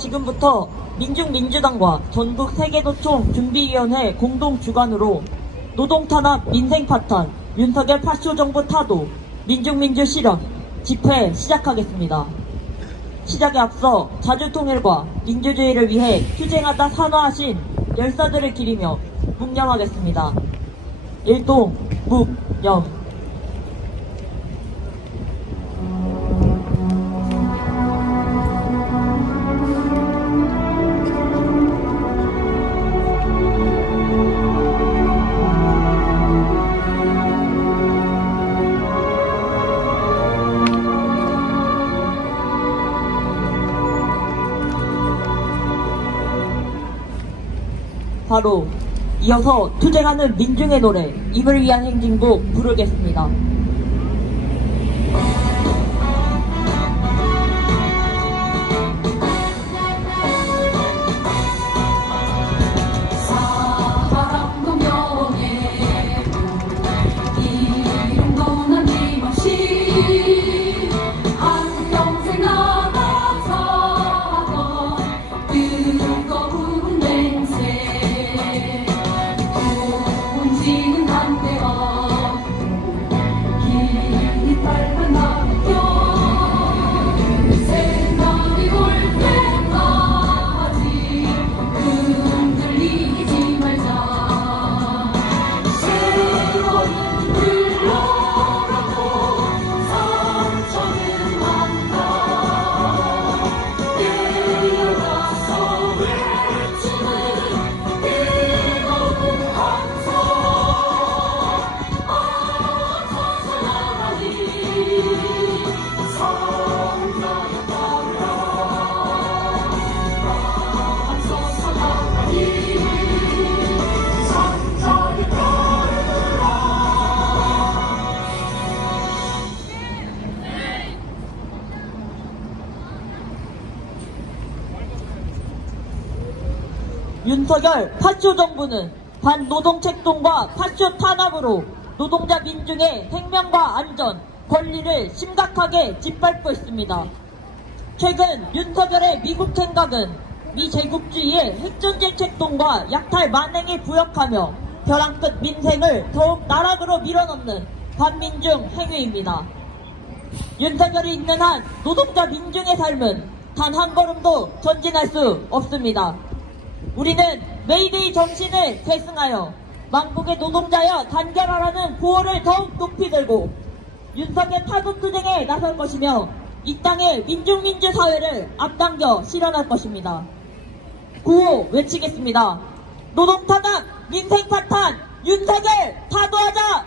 지금부터 민중민주당과 전국 세계노총 준비위원회 공동 주관으로 노동탄압 민생파탄 윤석열 파쇼정부 타도 민중민주 실현 집회 시작하겠습니다. 시작에 앞서 자주통일과 민주주의를 위해 투쟁하다 산화하신 열사들을 기리며 묵념하겠습니다. 일동 묵념. 바로 이어서 투쟁하는 민중의 노래 임을 위한 행진곡 부르겠습니다. 윤석열 파쇼 정부는 반노동책동과 파쇼 탄압으로 노동자 민중의 생명과 안전, 권리를 심각하게 짓밟고 있습니다. 최근 윤석열의 미국 행각은 미제국주의의 핵전쟁 책동과 약탈 만행에 부역하며 벼랑 끝 민생을 더욱 나락으로 밀어넣는 반민중 행위입니다. 윤석열이 있는 한 노동자 민중의 삶은 단 한 걸음도 전진할 수 없습니다. 우리는 메이데이 정신을 계승하여 망국의 노동자여 단결하라는 구호를 더욱 높이 들고 윤석열 타도 투쟁에 나설 것이며 이 땅의 민중민주 사회를 앞당겨 실현할 것입니다. 구호 외치겠습니다. 노동탄압, 민생파탄, 윤석열 타도하자!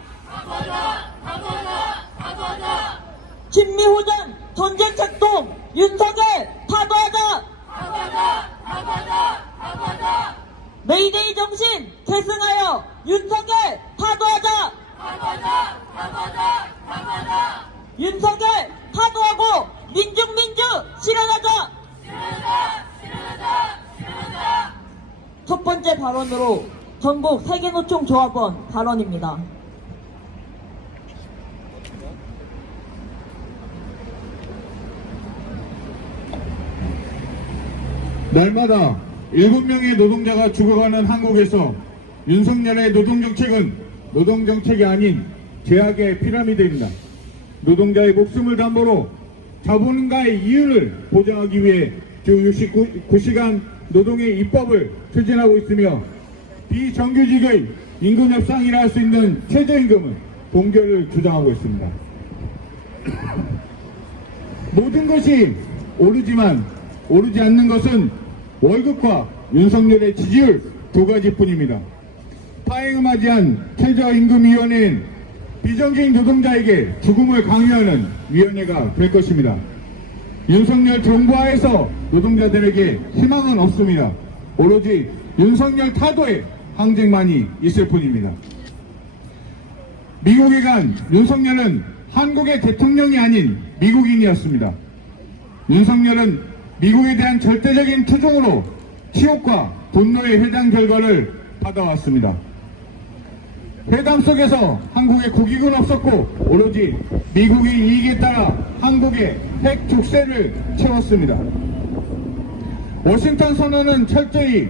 타도하자! 친미호전, 전쟁책동, 윤석열 타도하자! 메이데이 정신 계승하여 윤석열 타도하자! 윤석열 타도하고 민중민주 실현하자! 첫 번째 발언으로 전국 세계노총 조합원 발언입니다. 날마다 7명의 노동자가 죽어가는 한국에서 윤석열의 노동정책은 노동정책이 아닌 제약의 피라미드입니다. 노동자의 목숨을 담보로 자본가의 이윤을 보장하기 위해 주 69시간 노동의 입법을 추진하고 있으며 비정규직의 임금 협상이라 할 수 있는 최저임금은 동결을 주장하고 있습니다. 모든 것이 오르지만 오르지 않는 것은 월급과 윤석열의 지지율 두 가지뿐입니다. 파행을 맞이한 최저임금위원회는 비정규직 노동자에게 죽음을 강요하는 위원회가 될 것입니다. 윤석열 정부 하에서 노동자들에게 희망은 없습니다. 오로지 윤석열 타도의 항쟁만이 있을 뿐입니다. 미국에 간 윤석열은 한국의 대통령이 아닌 미국인이었습니다. 윤석열은 미국에 대한 절대적인 투쟁으로 치욕과 분노의 회담 결과를 받아왔습니다. 회담 속에서 한국에 국익은 없었고 오로지 미국의 이익에 따라 한국의 핵 족쇄를 채웠습니다. 워싱턴 선언은 철저히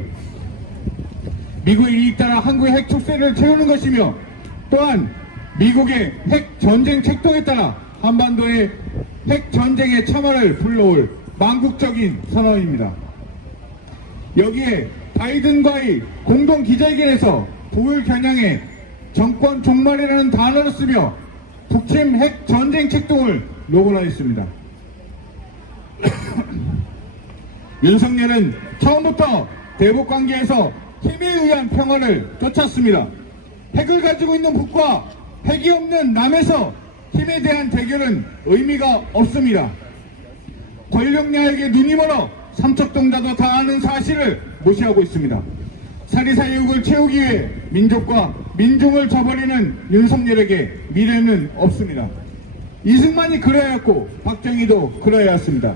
미국이 잇따라 한국의 핵 축세를 채우는 것이며 또한 미국의 핵 전쟁 책동에 따라 한반도의 핵 전쟁의 참화를 불러올 망국적인 선언입니다. 여기에 바이든과의 공동 기자회견에서 보일 겨냥에 정권 종말이라는 단어를 쓰며 북침 핵 전쟁 책동을 노골화했습니다. 윤석열은 처음부터 대북 관계에서 힘에 의한 평화를 쫓았습니다. 핵을 가지고 있는 북과 핵이 없는 남에서 힘에 대한 대결은 의미가 없습니다. 권력야에게 눈이 멀어 삼척동자도 다 아는 사실을 무시하고 있습니다. 사리사욕을 채우기 위해 민족과 민중을 저버리는 윤석열에게 미래는 없습니다. 이승만이 그래야 했고 박정희도 그래야 했습니다.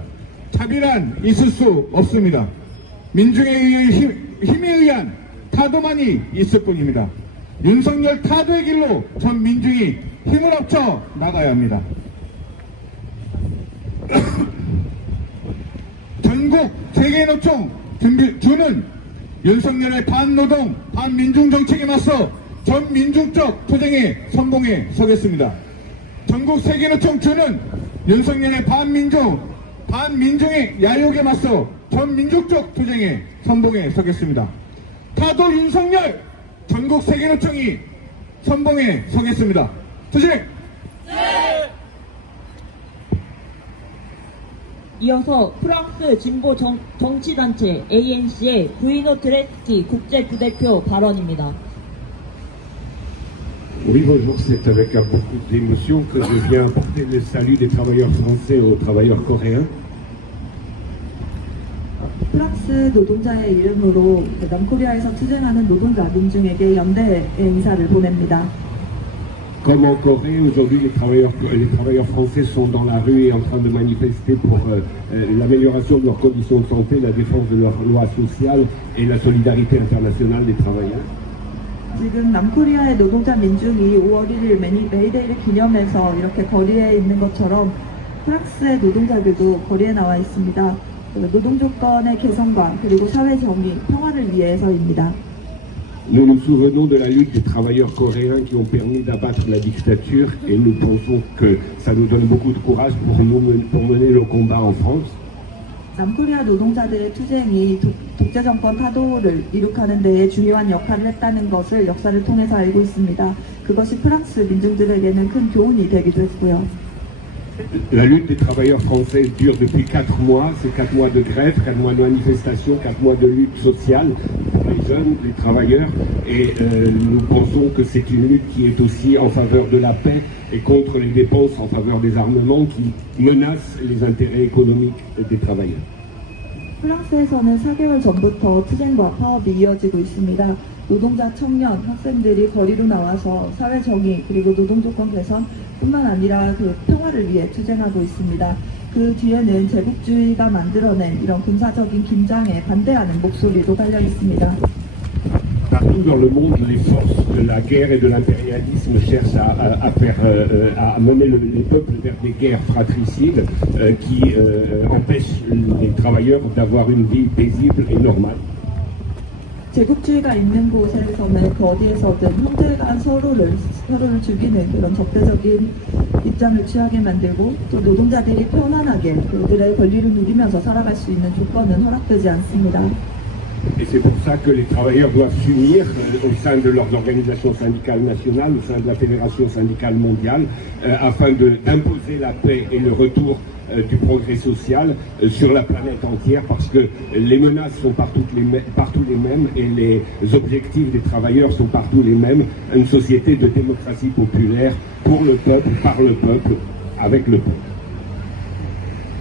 차별은 있을 수 없습니다. 민중에 의해 힘에 의한 타도만이 있을 뿐입니다. 윤석열 타도의 길로 전 민중이 힘을 합쳐 나가야 합니다. 전국 세계노총 주는 윤석열의 반노동, 반민중 정책에 맞서 전 민중적 투쟁에 선봉에 서겠습니다. 전국 세계노총 주는 윤석열의 반민중의 야욕에 맞서 전 민족적 투쟁에 선봉에 서겠습니다. 타도 윤석열 전국 세계노총이 선봉에 서겠습니다. 투쟁! 이어서 프랑스 진보 정치단체 ANC의 브이노 드레스키 국제부대표 발언입니다. Oui, bonjour, c'est avec beaucoup d'émotion que je viens apporter le salut des travailleurs français aux travailleurs coréens. 프랑스 노동자의 이름으로 남코리아에서 투쟁하는 노동자 민중에게 연대의 인사를 보냅니다. Comme en Corée, aujourd'hui, les travailleurs français sont dans la rue et en train de manifester pour l'amélioration de leurs conditions de santé, la défense de leurs lois sociales et la solidarité internationale des travailleurs. 지금 남코리아의 노동자 민중이 5월 1일 메이데이를 기념해서 이렇게 거리에 있는 것처럼 프랑스의 노동자들도 거리에 나와 있습니다. 노동 조건의 개선과 그리고 사회 정의, 평화를 위해서입니다. Nous nous souvenons de la lutte des travailleurs coréens qui ont permis d'abattre la dictature et nous pensons que ça nous donne beaucoup de courage pour mener le combat en France. 남코리아 노동자들의 투쟁이 독재 정권 타도를 이룩하는 데에 중요한 역할을 했다는 것을 역사를 통해서 알고 있습니다. 그것이 프랑스 민중들에게는 큰 교훈이 되기도 했고요. La lutte des travailleurs français dure depuis 4 mois, c'est 4 mois de grève, 4 mois de manifestation, 4 mois de lutte sociale pour les jeunes, les travailleurs, et nous pensons que c'est une lutte qui est aussi en faveur de la paix et contre les dépenses en faveur des armements qui menacent les intérêts économiques des travailleurs. 프랑스에서는 4개월 전부터 투쟁과 파업이 이어지고 있습니다. 노동자, 청년, 학생들이 거리로 나와서 사회 정의 그리고 노동 조건 개선뿐만 아니라 그 평화를 위해 투쟁하고 있습니다. 그 뒤에는 제국주의가 만들어낸 이런 군사적인 긴장에 반대하는 목소리도 달려 있습니다. Partout dans le monde, les forces de la guerre et de l'impérialisme cherchent à mener les peuples vers des guerres fratricides qui empêchent les travailleurs d'avoir une vie paisible et normale. 제국주의가 있는 곳에서는 그 어디에서든 형제 간 서로를 죽이는 그런 적대적인 입장을 취하게 만들고 또 노동자들이 편안하게 그들의 권리를 누리면서 살아갈 수 있는 조건은 허락되지 않습니다. Et c'est pour ça que les travailleurs doivent s'unir au sein de leurs organisations syndicales nationales, au sein de la Fédération syndicale mondiale, afin d'imposer la paix et le retour du progrès social sur la planète entière, parce que les menaces sont partout les mêmes et les objectifs des travailleurs sont partout les mêmes. Une société de démocratie populaire pour le peuple, par le peuple, avec le peuple.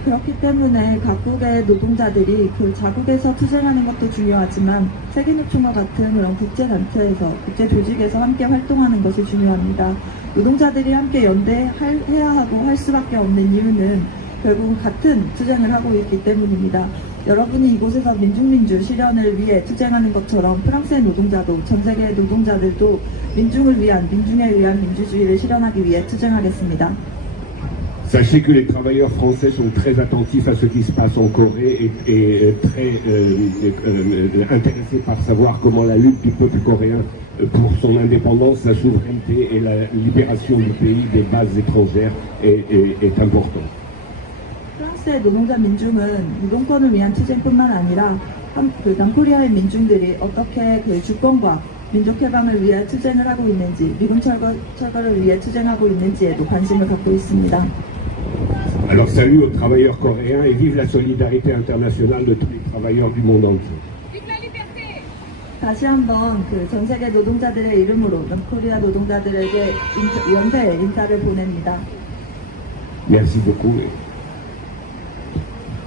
그렇기 때문에 각국의 노동자들이 그 자국에서 투쟁하는 것도 중요하지만 세계노총과 같은 그런 국제단체에서, 국제조직에서 함께 활동하는 것이 중요합니다. 노동자들이 함께 연대해야 하고 할 수밖에 없는 이유는 결국 같은 투쟁을 하고 있기 때문입니다. 여러분이 이곳에서 민중민주 실현을 위해 투쟁하는 것처럼 프랑스의 노동자도 전 세계의 노동자들도 민중을 위한, 민중에 의한 민주주의를 실현하기 위해 투쟁하겠습니다. Sachez que les travailleurs français sont très attentifs à ce qui se passe en Corée et très intéressés par savoir comment la lutte du peuple coréen pour son indépendance, sa souveraineté et la libération du pays des bases étrangères est importante. 프랑스의 노동자 민중은 노동권을 위한 투쟁뿐만 아니라 남코리아의 민중들이 어떻게 그 주권과 민족해방을 위해 투쟁을 하고 있는지, 미군 철거를 위해 투쟁하고 있는지에도 관심을 갖고 있습니다. Alors salut aux travailleurs coréens et vive la solidarité internationale de tous les travailleurs du monde entier. 다시 한번 그 전 세계 노동자들의 이름으로 남코리아 노동자들에게 연대 인사를 보냅니다. Merci beaucoup.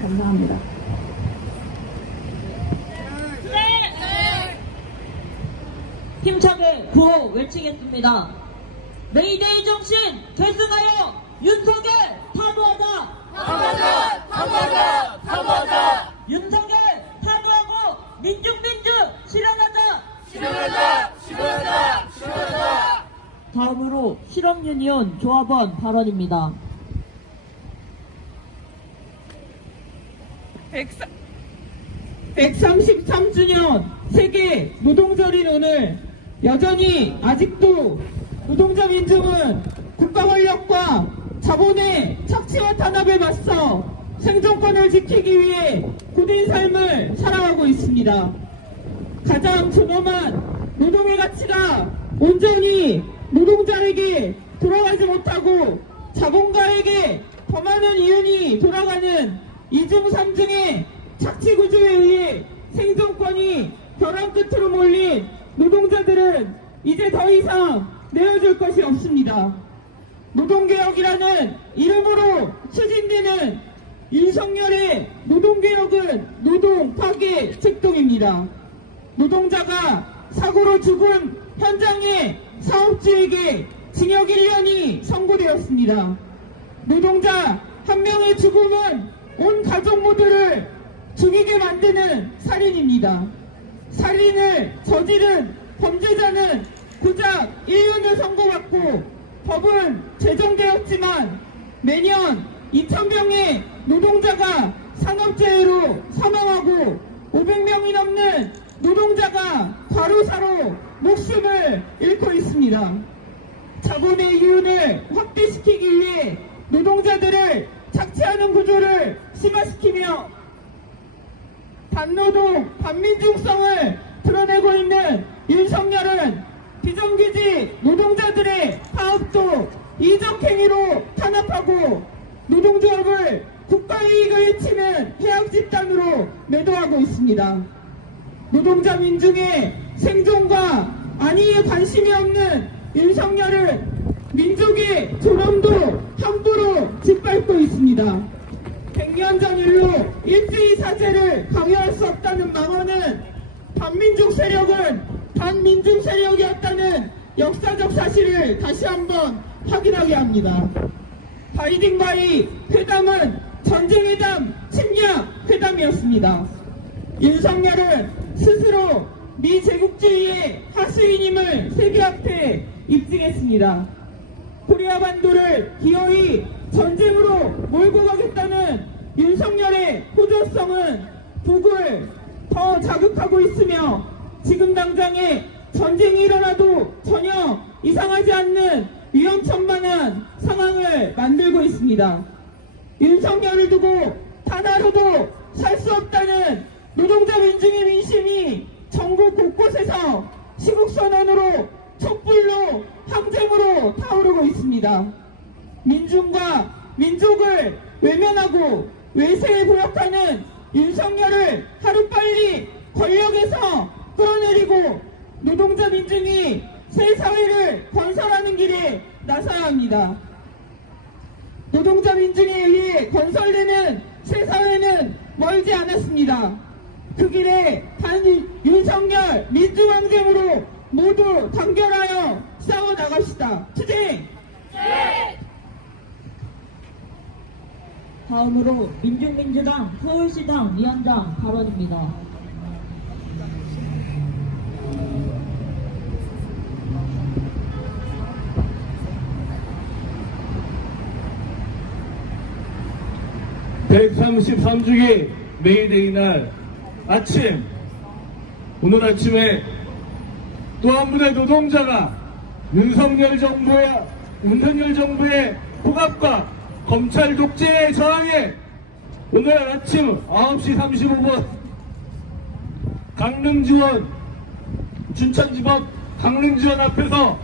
감사합니다. 힘차게 구호 외치겠습니다. 메이데이 정신 계승하여 윤석열 탄호하자! 탄호하자! 윤석열 탄호하고 민중 실현하자! 다음으로 실업유니온 조합원 발언입니다. 133주년 세계 노동절인 오늘 여전히 아직도 노동자 민중은 국가 권력과 자본의 착취와 탄압에 맞서 생존권을 지키기 위해 고된 삶을 살아가고 있습니다. 가장 존엄한 노동의 가치가 온전히 노동자에게 돌아가지 못하고 자본가에게 더 많은 이윤이 돌아가는 이중삼중의 착취구조에 의해 생존권이 벼랑 끝으로 몰린 노동자들은 이제 더 이상 내어줄 것이 없습니다. 노동개혁이라는 이름으로 추진되는 윤석열의 노동개혁은 노동파괴 책동입니다. 노동자가 사고로 죽은 현장의 사업주에게 징역 1년이 선고되었습니다. 노동자 한 명의 죽음은 온 가족 모두를 죽이게 만드는 살인입니다. 살인을 저지른 범죄자는 고작 1년을 선고받고 법은 제정되었지만 매년 2,000명의 노동자가 산업재해로 사망하고 500명이 넘는 노동자가 과로사로 목숨을 잃고 있습니다. 자본의 이윤을 확대시키기 위해 노동자들을 착취하는 구조를 심화시키며 반노동, 반민중성을 드러내고 있는 윤석열은 비정규직 노동자들의 파업도 이적행위로 탄압하고 노동조합을 국가이익을 해치는 해악 집단으로 매도하고 있습니다. 노동자 민중의 생존과 안위에 관심이 없는 윤석열은 민족의 존엄도 함부로 짓밟고 있습니다. 100년 전 일로 일제히 사죄를 강요할 수 없다는 망언은 반민족 세력은 반민중 세력이었다는 역사적 사실을 다시 한번 확인하게 합니다. 바이딩바이 회담은 전쟁회담, 침략 회담이었습니다. 윤석열은 스스로 미제국주의의 하수인임을 세계 앞에 입증했습니다. 코리아 반도를 기어이 전쟁으로 몰고 가겠다는 윤석열의 호조성은 북을 더 자극하고 있으며 지금 당장에 전쟁이 일어나도 전혀 이상하지 않는 위험천만한 상황을 만들고 있습니다. 윤석열을 두고 단 하루도 살 수 없다는 노동자 민중의 민심이 전국 곳곳에서 시국선언으로 촛불로 항쟁으로 타오르고 있습니다. 민중과 민족을 외면하고 외세에 부역하는 윤석열을 하루빨리 권력에서 끌어내리고 노동자 민중이 새 사회를 건설하는 길에 나서야 합니다. 노동자 민중에 의해 건설되는 새 사회는 멀지 않았습니다. 그 길에 윤석열 민주항쟁으로 모두 단결하여 싸워나갑시다. 투쟁! 다음으로 민중민주당 서울시당 위원장 발언입니다. 133주기 메이데이 날 아침, 오늘 아침에 또 한 분의 노동자가 윤석열 정부의 폭압과 검찰 독재에 저항해 오늘 아침 9시 35분 강릉지원, 춘천지법 강릉지원 앞에서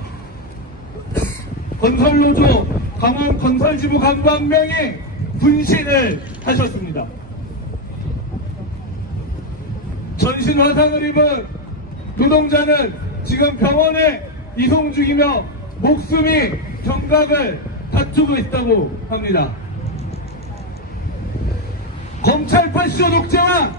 건설노조 강원 건설지부 간부 한 명이 분신을 하셨습니다. 전신 화상을 입은 노동자는 지금 병원에 이송 중이며 목숨이 경각을 다투고 있다고 합니다. 검찰 파쇼 독재와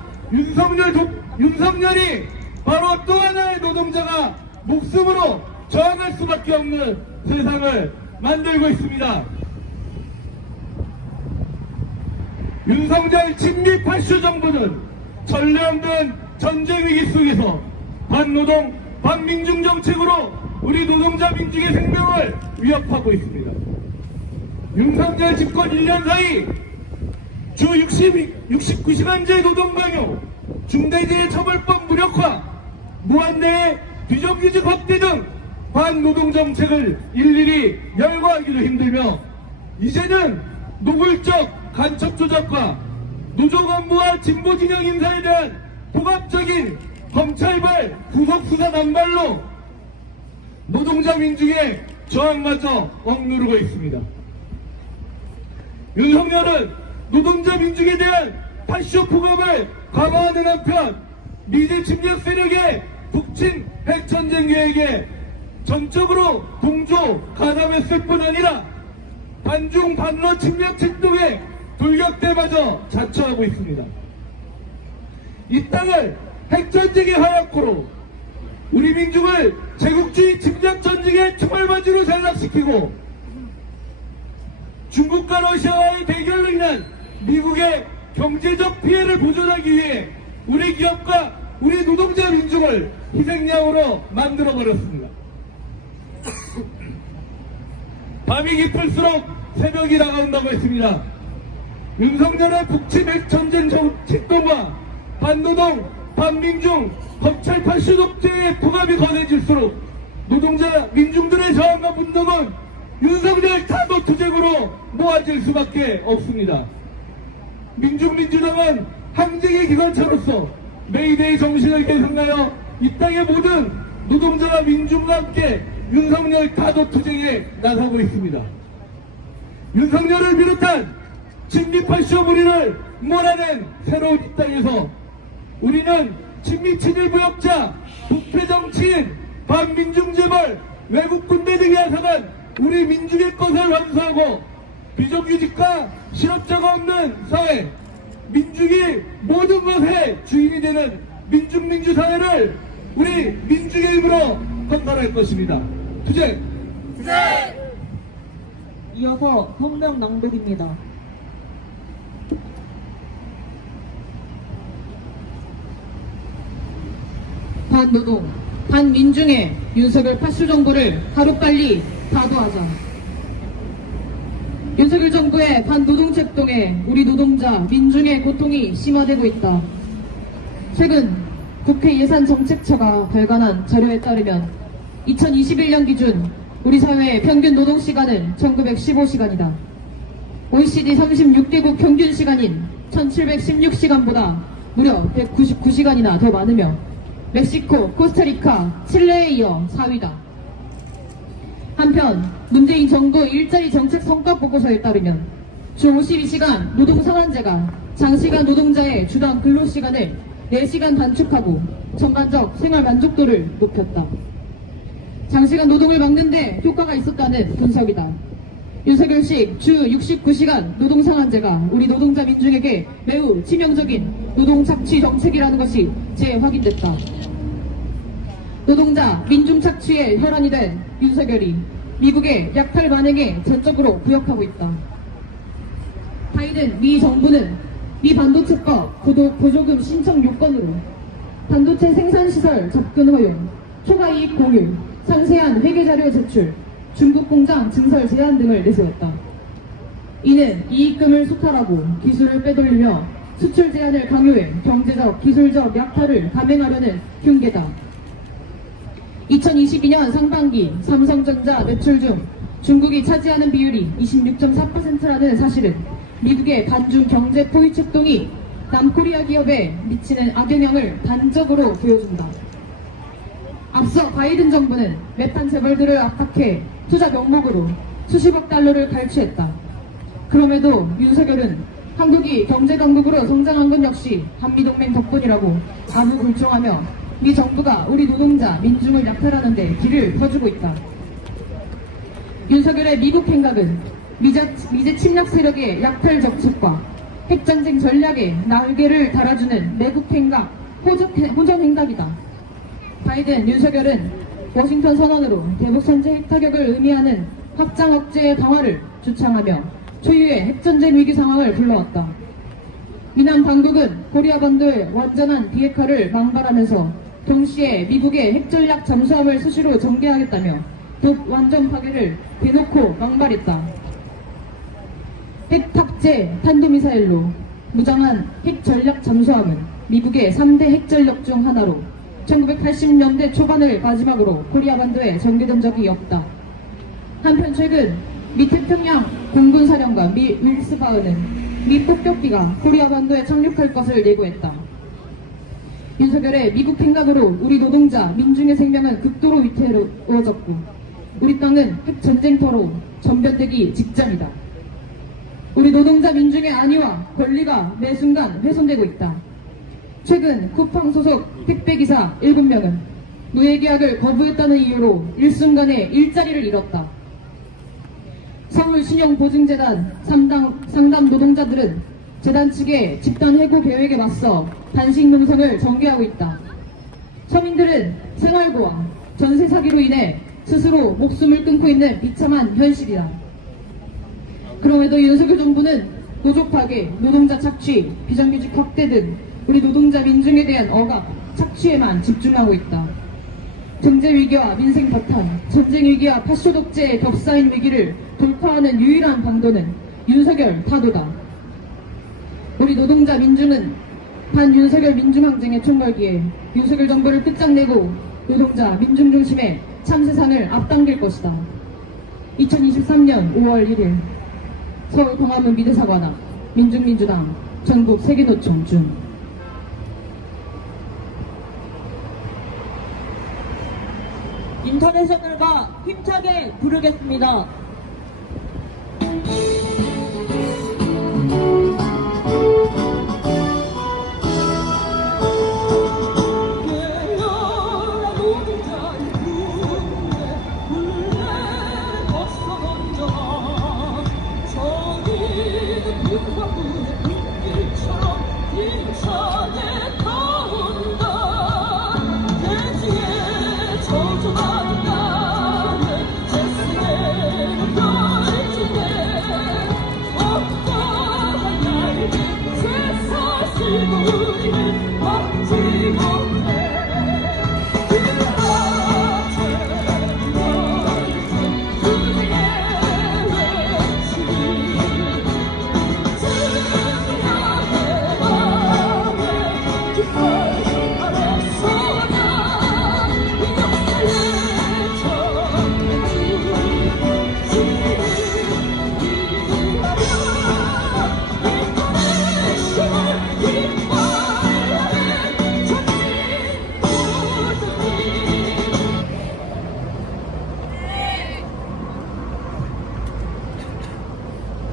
윤석열이 바로 또 하나의 노동자가 목숨으로 저항할 수밖에 없는 세상을 만들고 있습니다. 윤석열 친미 파쇼 정부는 전례 없는 전쟁 위기 속에서 반노동, 반민중 정책으로 우리 노동자 민중의 생명을 위협하고 있습니다. 윤석열 집권 1년 사이 주 69시간제 노동강요, 중대재해처벌법 무력화, 무한대의 비정규직 확대 등 반노동 정책을 일일이 열거하기도 힘들며 이제는 노골적 간첩 조작과 노조 간부와 진보 진영 인사에 대한 폭압적인 검찰발 구속수사 남발로 노동자 민중의 저항마저 억누르고 있습니다. 윤석열은 노동자 민중에 대한 파쇼 폭압을 강화하는 한편 미제 침략 세력의 북친 핵전쟁 계획에 전적으로 동조 가담했을 뿐 아니라 반중 반러 침략 책동에 돌격대마저 자처하고 있습니다. 이 땅을 핵전쟁의 하약고로 우리 민중을 제국주의 침략 전쟁의 총알바지로 전락시키고 중국과 러시아와의 대결로 인한 미국의 경제적 피해를 보존하기 위해 우리 기업과 우리 노동자 민중을 희생양으로 만들어버렸습니다. 밤이 깊을수록 새벽이 다가온다고 했습니다. 윤석열의 북침 핵전쟁 책동과 반노동, 반민중, 검찰 파쇼 독재의 폭압이 거세질수록 노동자 민중들의 저항과 분노는 윤석열 타도 투쟁으로 모아질 수밖에 없습니다. 민중민주당은 항쟁의 기관차로서 메이데이 정신을 계승하여 이 땅의 모든 노동자와 민중과 함께 윤석열 타도 투쟁에 나서고 있습니다. 윤석열을 비롯한 친미파쇼 무리를 몰아낸 새로운 이 땅에서 우리는 친미 친일 부역자, 부패 정치인, 반민중 재벌, 외국 군대 등이 야상한 우리 민중의 것을 완수하고 비정규직과 실업자가 없는 사회, 민중이 모든 것의 주인이 되는 민중민주 사회를 우리 민중의 힘으로 건설할 것입니다. 투쟁! 이어서 성명 낭독입니다. 반노동, 반민중의 윤석열 파쇼 정부를 하루빨리 타도하자. 윤석열 정부의 반노동 책동에 우리 노동자, 민중의 고통이 심화되고 있다. 최근 국회 예산정책처가 발간한 자료에 따르면 2021년 기준 우리 사회의 평균 노동시간은 1915시간이다. OECD 36개국 평균 시간인 1716시간보다 무려 199시간이나 더 많으며 멕시코, 코스타리카, 칠레에 이어 4위다. 한편 문재인 정부 일자리 정책 성과 보고서에 따르면 주 52시간 노동상한제가 장시간 노동자의 주당 근로시간을 4시간 단축하고 전반적 생활 만족도를 높였다. 장시간 노동을 막는 데 효과가 있었다는 분석이다. 윤석열식 주 69시간 노동상한제가 우리 노동자 민중에게 매우 치명적인 노동 착취 정책이라는 것이 재확인됐다. 노동자 민중 착취의 혈안이 된 윤석열이 미국의 약탈 만행에 전적으로 부역하고 있다. 바이든 미 정부는 미 반도체법 보조금 신청 요건으로 반도체 생산시설 접근 허용, 초과이익 공유, 상세한 회계자료 제출, 중국 공장 증설 제한 등을 내세웠다. 이는 이익금을 수탈하고 기술을 빼돌리며 수출 제한을 강요해 경제적, 기술적 약탈을 감행하려는 흉계다. 2022년 상반기 삼성전자 매출 중 중국이 차지하는 비율이 26.4%라는 사실은 미국의 반중 경제 포위 출동이 남코리아 기업에 미치는 악영향을 단적으로 보여준다. 앞서 바이든 정부는 메탄 재벌들을 압박해 투자 명목으로 수십억 달러를 갈취했다. 그럼에도 윤석열은 한국이 경제강국으로 성장한 건 역시 한미동맹 덕분이라고 아무불총하며 미 정부가 우리 노동자, 민중을 약탈하는 데 길을 펴주고 있다. 윤석열의 미국 행각은 미제 침략 세력의 약탈 정책과 핵전쟁 전략에 날개를 달아주는 매국 행각, 호전 행각이다. 바이든, 윤석열은 워싱턴 선언으로 대북 선제 핵타격을 의미하는 확장 억제의 강화를 주창하며 초유의 핵전쟁 위기 상황을 불러왔다. 미남 당국은 코리아 반도의 완전한 비핵화를 망발하면서 동시에 미국의 핵전략 잠수함을 수시로 전개하겠다며 독 완전 파괴를 대놓고 망발했다. 핵 탑재 탄도미사일로 무장한 핵전략 잠수함은 미국의 3대 핵전력 중 하나로 1980년대 초반을 마지막으로 코리아 반도에 전개된 적이 없다. 한편 최근 미 태평양 공군사령관 미 윌스바흐는 미 폭격기가 코리아 반도에 착륙할 것을 예고했다. 윤석열의 미국 행각으로 우리 노동자, 민중의 생명은 극도로 위태로워졌고 우리 땅은 핵전쟁터로 전변되기 직전이다. 우리 노동자, 민중의 안위와 권리가 매 순간 훼손되고 있다. 최근 쿠팡 소속 택배기사 7명은 무예계약을 거부했다는 이유로 일순간에 일자리를 잃었다. 서울신용보증재단 상담 노동자들은 재단 측의 집단 해고 계획에 맞서 단식 농성을 전개하고 있다. 서민들은 생활고와 전세 사기로 인해 스스로 목숨을 끊고 있는 비참한 현실이다. 그럼에도 윤석열 정부는 노조 파괴, 노동자 착취, 비정규직 확대 등 우리 노동자 민중에 대한 억압, 착취에만 집중하고 있다. 경제 위기와 민생 파탄, 전쟁 위기와 파쇼 독재의 겹싸인 위기를 돌파하는 유일한 방도는 윤석열 타도다. 우리 노동자 민중은 반윤석열 민중항쟁의 총궐기에 윤석열 정부를 끝장내고 노동자 민중 중심의 참세상을 앞당길 것이다. 2023년 5월 1일 서울 광화문 미대사관 앞 민중민주당 전국 세계노총 중 인터내셔널과 힘차게 부르겠습니다.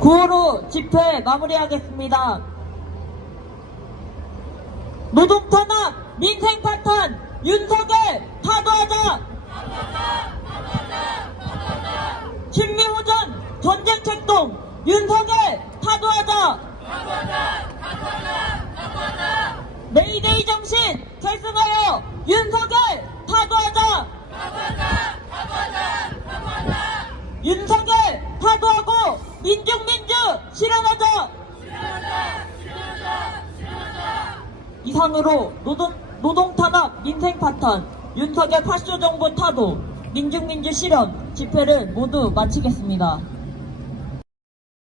구호로 집회 마무리하겠습니다. 노동탄압, 민생파탄, 윤석열 타도하자! 친미호전, 전쟁책동, 윤석열 타도하자! 메이데이 정신 계승하여 윤석열 타도하자! 윤석열 타도하고 민중민주 실현하자! 이상으로 노동탄압, 민생파탄, 윤석열 파쇼정부 타도, 민중민주 실현 집회를 모두 마치겠습니다.